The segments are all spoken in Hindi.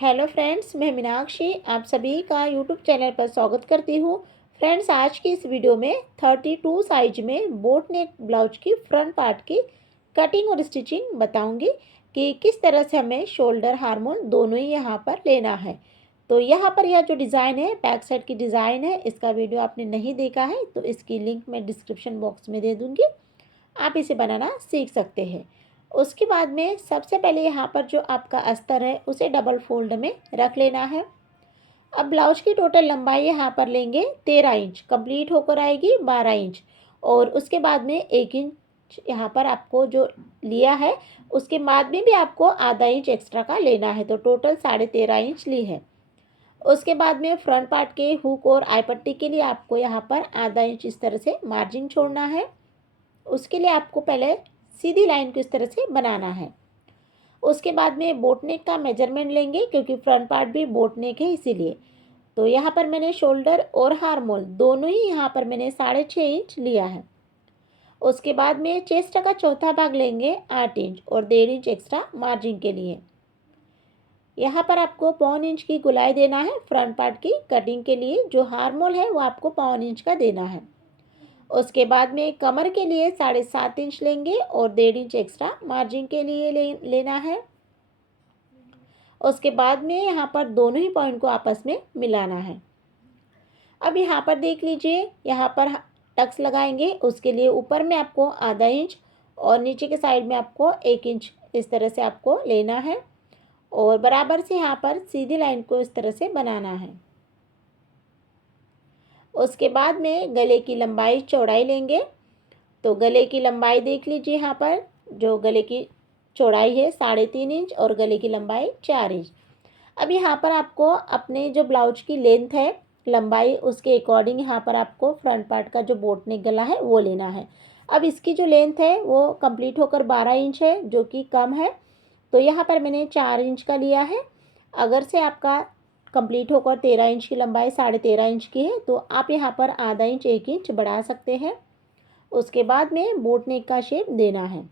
हेलो फ्रेंड्स, मैं मीनाक्षी आप सभी का यूट्यूब चैनल पर स्वागत करती हूँ। फ्रेंड्स, आज की इस वीडियो में 32 साइज में बोट नेक ब्लाउज की फ्रंट पार्ट की कटिंग और स्टिचिंग बताऊंगी कि किस तरह से हमें शोल्डर हार्मोन दोनों ही यहाँ पर लेना है। तो यहाँ पर यह जो डिज़ाइन है, बैक साइड की डिज़ाइन है, इसका वीडियो आपने नहीं देखा है तो इसकी लिंक मैं डिस्क्रिप्शन बॉक्स में दे दूँगी, आप इसे बनाना सीख सकते हैं। उसके बाद में सबसे पहले यहाँ पर जो आपका अस्तर है उसे डबल फोल्ड में रख लेना है। अब ब्लाउज की टोटल लंबाई यहाँ पर लेंगे 13 इंच, कंप्लीट होकर आएगी 12 इंच। और उसके बाद में 1 इंच यहाँ पर आपको जो लिया है उसके बाद में भी आपको आधा इंच एक्स्ट्रा का लेना है, तो टोटल 13.5 इंच ली है। उसके बाद में फ्रंट पार्ट के हुक और आई पट्टी के लिए आपको यहाँ पर आधा इंच इस तरह से मार्जिन छोड़ना है। उसके लिए आपको पहले सीधी लाइन को इस तरह से बनाना है। उसके बाद में बोट नेक का मेजरमेंट लेंगे क्योंकि फ्रंट पार्ट भी बोट नेक है इसीलिए। तो यहाँ पर मैंने शोल्डर और हार्मोल दोनों ही यहाँ पर मैंने 6.5 इंच लिया है। उसके बाद में चेस्ट का चौथा भाग लेंगे 8 इंच और 1.5 इंच एक्स्ट्रा मार्जिन के लिए। यहाँ पर आपको 1.25 इंच की गुलाई देना है फ्रंट पार्ट की कटिंग के लिए। जो हार्मोल है वो आपको 1.25 इंच का देना है। उसके बाद में कमर के लिए 7.5 इंच लेंगे और 1.5 इंच एक्स्ट्रा मार्जिन के लिए लेना है। उसके बाद में यहाँ पर दोनों ही पॉइंट को आपस में मिलाना है। अब यहाँ पर देख लीजिए, यहाँ पर टक्स लगाएंगे, उसके लिए ऊपर में आपको आधा इंच और नीचे के साइड में आपको 1 इंच इस तरह से आपको लेना है और बराबर से यहाँ पर सीधी लाइन को इस तरह से बनाना है। उसके बाद में गले की लंबाई चौड़ाई लेंगे। तो गले की लंबाई देख लीजिए, यहाँ पर जो गले की चौड़ाई है 3.5 इंच और गले की लंबाई 4 इंच। अब यहाँ पर आपको अपने जो ब्लाउज की लेंथ है लंबाई उसके अकॉर्डिंग यहाँ पर आपको फ्रंट पार्ट का जो बोट नेक गला है वो लेना है। अब इसकी जो लेंथ है वो कंप्लीट होकर 12 इंच है जो कि कम है, तो यहाँ पर मैंने 4 इंच का लिया है। अगर से आपका कंप्लीट होकर 13 इंच की लंबाई 13.5 इंच की है तो आप यहाँ पर आधा इंच 1 इंच बढ़ा सकते हैं। उसके बाद में बोट नेक का शेप देना है।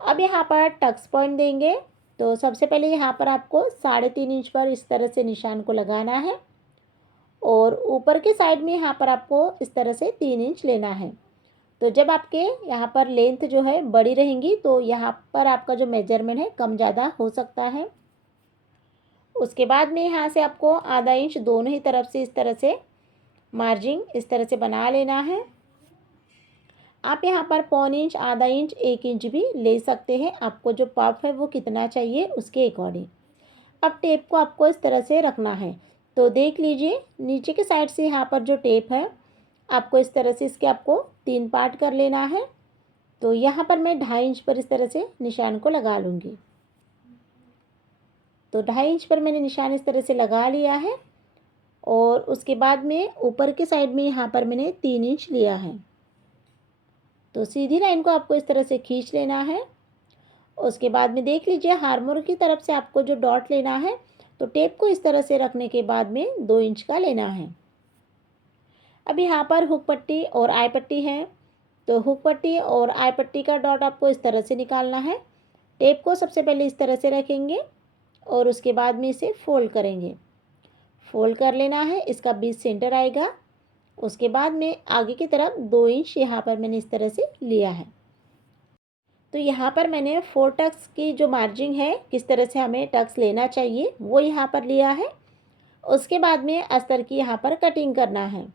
अब यहाँ पर टक्स पॉइंट देंगे। तो सबसे पहले यहाँ पर आपको 3.5 इंच पर इस तरह से निशान को लगाना है और ऊपर के साइड में यहाँ पर आपको इस तरह से 3 इंच लेना है। तो जब आपके यहाँ पर लेंथ जो है बड़ी रहेंगी तो यहाँ पर आपका जो मेजरमेंट है कम ज़्यादा हो सकता है। उसके बाद में यहाँ से आपको आधा इंच दोनों ही तरफ से इस तरह से मार्जिन इस तरह से बना लेना है। आप यहाँ पर 1.25 इंच, आधा इंच, 1 इंच भी ले सकते हैं, आपको जो पफ है वो कितना चाहिए उसके अकॉर्डिंग। अब टेप को आपको इस तरह से रखना है। तो देख लीजिए, नीचे के साइड से यहाँ पर जो टेप है आपको इस तरह से इसके आपको 3 पार्ट कर लेना है। तो यहाँ पर मैं 2.5 इंच पर इस तरह से निशान को लगा लूँगी। तो 2.5 इंच पर मैंने निशान इस तरह से लगा लिया है और उसके बाद में ऊपर के साइड में यहाँ पर मैंने 3 इंच लिया है। तो सीधी लाइन को आपको इस तरह से खींच लेना है। उसके बाद में देख लीजिए, हार्मोन की तरफ से आपको जो डॉट लेना है तो टेप को इस तरह से रखने के बाद में 2 इंच का लेना है। अब यहाँ पर हुक पट्टी और आई पट्टी है, तो हुक पट्टी और आई पट्टी का डॉट आपको इस तरह से निकालना है। टेप को सबसे पहले इस तरह से रखेंगे और उसके बाद में इसे फोल्ड करेंगे। फोल्ड कर लेना है, इसका बीच सेंटर आएगा। उसके बाद में आगे की तरफ 2 इंच यहाँ पर मैंने इस तरह से लिया है। तो यहाँ पर मैंने 4 टक्स की जो मार्जिन है किस तरह से हमें टक्स लेना चाहिए वो यहाँ पर लिया है। उसके बाद में अस्तर की यहाँ पर कटिंग करना है।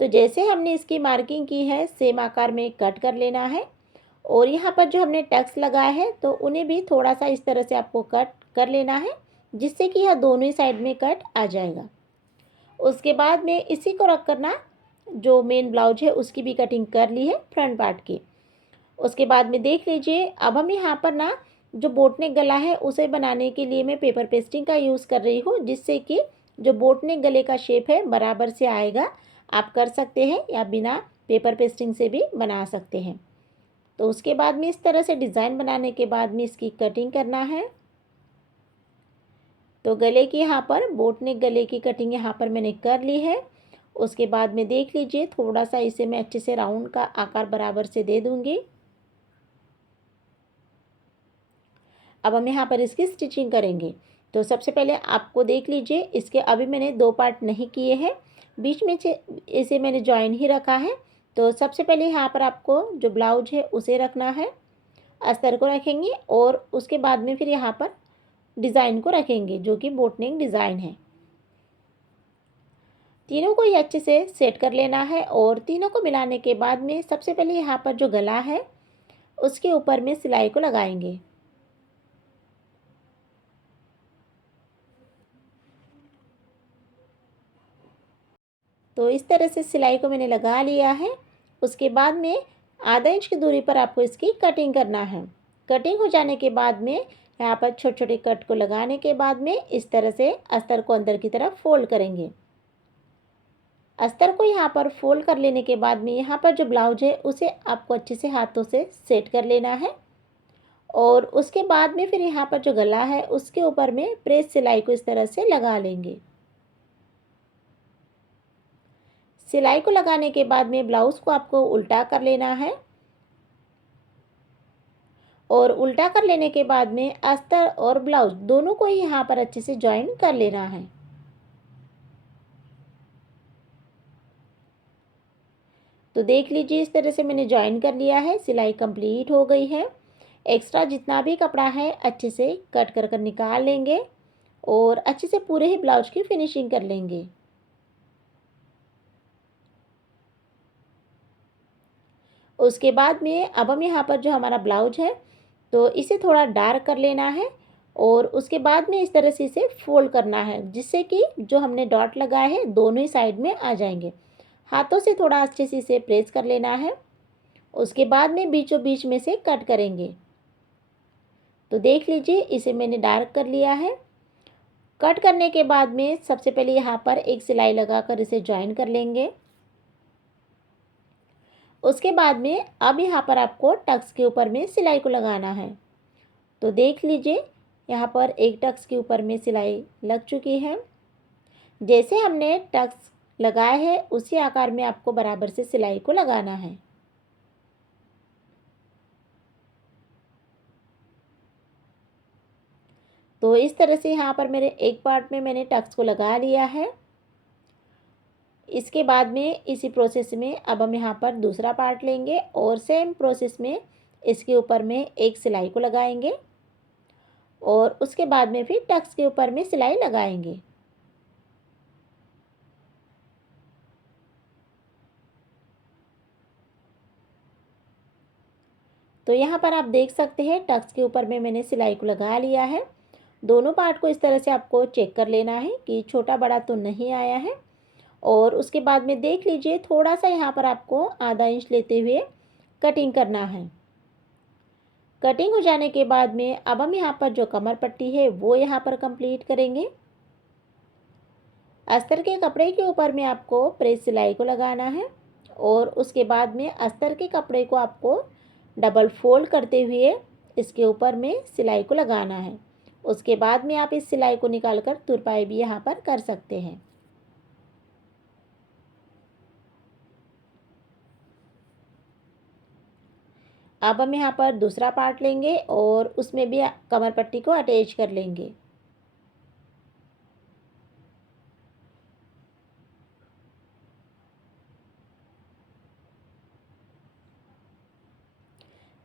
तो जैसे हमने इसकी मार्किंग की है सेम आकार में कट कर लेना है और यहाँ पर जो हमने टक्स लगाए हैं तो उन्हें भी थोड़ा सा इस तरह से आपको कट कर लेना है जिससे कि यह दोनों ही साइड में कट आ जाएगा। उसके बाद में इसी को रख करना जो मेन ब्लाउज है उसकी भी कटिंग कर ली है फ्रंट पार्ट की। उसके बाद में देख लीजिए, अब हम यहाँ पर ना जो बोट नेक गला है उसे बनाने के लिए मैं पेपर पेस्टिंग का यूज़ कर रही हूँ जिससे कि जो बोट नेक गले का शेप है बराबर से आएगा। आप कर सकते हैं या बिना पेपर पेस्टिंग से भी बना सकते हैं। तो उसके बाद में इस तरह से डिज़ाइन बनाने के बाद में इसकी कटिंग करना है। तो गले की यहाँ पर बोट नेक गले की कटिंग यहाँ पर मैंने कर ली है। उसके बाद में देख लीजिए, थोड़ा सा इसे मैं अच्छे से राउंड का आकार बराबर से दे दूँगी। अब हम यहाँ पर इसकी स्टिचिंग करेंगे। तो सबसे पहले आपको देख लीजिए, इसके अभी मैंने 2 पार्ट नहीं किए हैं, बीच में से इसे मैंने जॉइन ही रखा है। तो सबसे पहले यहाँ पर आपको जो ब्लाउज है उसे रखना है, अस्तर को रखेंगे और उसके बाद में फिर यहाँ पर डिज़ाइन को रखेंगे जो कि बोट नेक डिज़ाइन है। तीनों को ही अच्छे से सेट कर लेना है और तीनों को मिलाने के बाद में सबसे पहले यहाँ पर जो गला है उसके ऊपर में सिलाई को लगाएंगे। तो इस तरह से सिलाई को मैंने लगा लिया है। उसके बाद में आधा इंच की दूरी पर आपको इसकी कटिंग करना है। कटिंग हो जाने के बाद में यहाँ पर छोटे छोटे कट को लगाने के बाद में इस तरह से अस्तर को अंदर की तरफ फोल्ड करेंगे। अस्तर को यहाँ पर फोल्ड कर लेने के बाद में यहाँ पर जो ब्लाउज है उसे आपको अच्छे से हाथों से सेट कर लेना है और उसके बाद में फिर यहाँ पर जो गला है उसके ऊपर में प्रेस सिलाई को इस तरह से लगा लेंगे। सिलाई को लगाने के बाद में ब्लाउज को आपको उल्टा कर लेना है और उल्टा कर लेने के बाद में अस्तर और ब्लाउज दोनों को ही यहाँ पर अच्छे से ज्वाइन कर लेना है। तो देख लीजिए, इस तरह से मैंने ज्वाइन कर लिया है, सिलाई कंप्लीट हो गई है। एक्स्ट्रा जितना भी कपड़ा है अच्छे से कट कर निकाल लेंगे और अच्छे से पूरे ही ब्लाउज की फिनिशिंग कर लेंगे। उसके बाद में अब हम यहाँ पर जो हमारा ब्लाउज है तो इसे थोड़ा डार्क कर लेना है और उसके बाद में इस तरह से इसे फोल्ड करना है जिससे कि जो हमने डॉट लगाए हैं दोनों ही साइड में आ जाएंगे। हाथों से थोड़ा अच्छे से इसे प्रेस कर लेना है। उसके बाद में बीचों बीच में से कट करेंगे। तो देख लीजिए, इसे मैंने डार्क कर लिया है। कट करने के बाद में सबसे पहले यहाँ पर एक सिलाई लगाकर इसे ज्वाइन कर लेंगे। उसके बाद में अब यहाँ पर आपको टक्स के ऊपर में सिलाई को लगाना है। तो देख लीजिए, यहाँ पर एक टक्स के ऊपर में सिलाई लग चुकी है। जैसे हमने टक्स लगाए हैं उसी आकार में आपको बराबर से सिलाई को लगाना है। तो इस तरह से यहाँ पर मेरे एक पार्ट में मैंने टक्स को लगा लिया है। इसके बाद में इसी प्रोसेस में अब हम यहाँ पर दूसरा पार्ट लेंगे और सेम प्रोसेस में इसके ऊपर में एक सिलाई को लगाएंगे और उसके बाद में फिर टक्स के ऊपर में सिलाई लगाएंगे। तो यहाँ पर आप देख सकते हैं टक्स के ऊपर में मैंने सिलाई को लगा लिया है। दोनों पार्ट को इस तरह से आपको चेक कर लेना है कि छोटा बड़ा तो नहीं आया है। और उसके बाद में देख लीजिए, थोड़ा सा यहाँ पर आपको आधा इंच लेते हुए कटिंग करना है। कटिंग हो जाने के बाद में अब हम यहाँ पर जो कमर पट्टी है वो यहाँ पर कंप्लीट करेंगे। अस्तर के कपड़े के ऊपर में आपको प्रेस सिलाई को लगाना है और उसके बाद में अस्तर के कपड़े को आपको डबल फोल्ड करते हुए इसके ऊपर में सिलाई को लगाना है। उसके बाद में आप इस सिलाई को निकालकर तुरपाई भी यहाँ पर कर सकते हैं। अब हम यहाँ पर दूसरा पार्ट लेंगे और उसमें भी कमर पट्टी को अटैच कर लेंगे।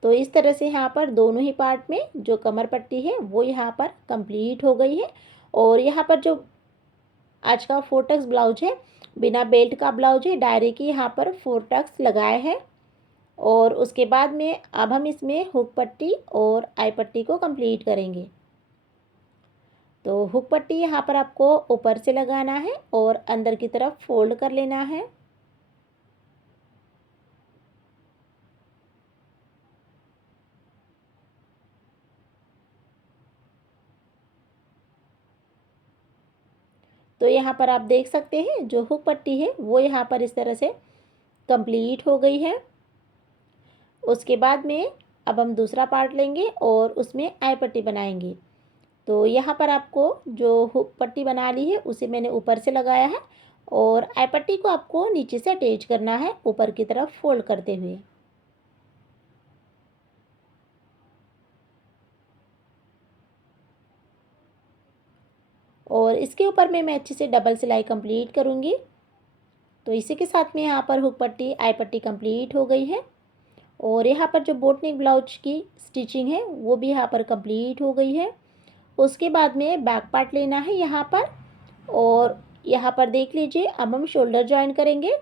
तो इस तरह से यहाँ पर दोनों ही पार्ट में जो कमर पट्टी है वो यहाँ पर कंप्लीट हो गई है। और यहाँ पर जो आज का 4 टक्स ब्लाउज है, बिना बेल्ट का ब्लाउज है, डायरे की यहाँ पर 4 टक्स लगाए हैं। और उसके बाद में अब हम इसमें हुक पट्टी और आई पट्टी को कंप्लीट करेंगे। तो हुक पट्टी यहाँ पर आपको ऊपर से लगाना है और अंदर की तरफ फोल्ड कर लेना है। तो यहाँ पर आप देख सकते हैं जो हुक पट्टी है वो यहाँ पर इस तरह से कंप्लीट हो गई है। उसके बाद में अब हम दूसरा पार्ट लेंगे और उसमें आई पट्टी बनाएंगे। तो यहाँ पर आपको जो हुक पट्टी बना ली है उसे मैंने ऊपर से लगाया है और आई पट्टी को आपको नीचे से अटैच करना है ऊपर की तरफ फोल्ड करते हुए। और इसके ऊपर में मैं अच्छे से डबल सिलाई कंप्लीट करूँगी। तो इसी के साथ में यहाँ पर हुक पट्टी आई पट्टी कंप्लीट हो गई है और यहाँ पर जो बोट नेक ब्लाउज की स्टिचिंग है वो भी यहाँ पर कंप्लीट हो गई है। उसके बाद में बैक पार्ट लेना है यहाँ पर और यहाँ पर देख लीजिए अब हम शोल्डर ज्वाइन करेंगे।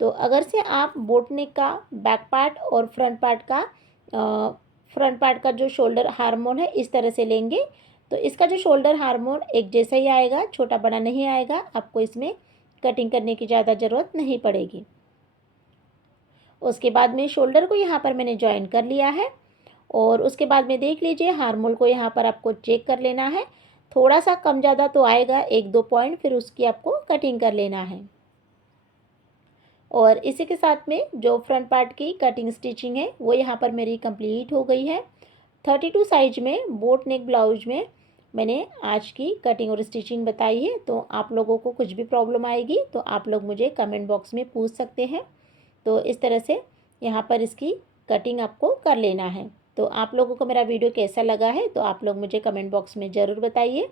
तो अगर से आप बोट नेक का बैक पार्ट और फ्रंट पार्ट का जो शोल्डर हार्मोन है इस तरह से लेंगे तो इसका जो शोल्डर हार्मोन एक जैसा ही आएगा, छोटा बड़ा नहीं आएगा। आपको इसमें कटिंग करने की ज़्यादा ज़रूरत नहीं पड़ेगी। उसके बाद में शोल्डर को यहाँ पर मैंने ज्वाइन कर लिया है और उसके बाद में देख लीजिए हार्मोन को यहाँ पर आपको चेक कर लेना है। थोड़ा सा कम ज़्यादा तो आएगा, 1-2 पॉइंट, फिर उसकी आपको कटिंग कर लेना है। और इसी के साथ में जो फ्रंट पार्ट की कटिंग स्टिचिंग है वो यहाँ पर मेरी कंप्लीट हो गई है। 32 साइज में बोट नेक ब्लाउज में मैंने आज की कटिंग और स्टिचिंग बताई है। तो आप लोगों को कुछ भी प्रॉब्लम आएगी तो आप लोग मुझे कमेंट बॉक्स में पूछ सकते हैं। तो इस तरह से यहाँ पर इसकी कटिंग आपको कर लेना है। तो आप लोगों को मेरा वीडियो कैसा लगा है तो आप लोग मुझे कमेंट बॉक्स में ज़रूर बताइए।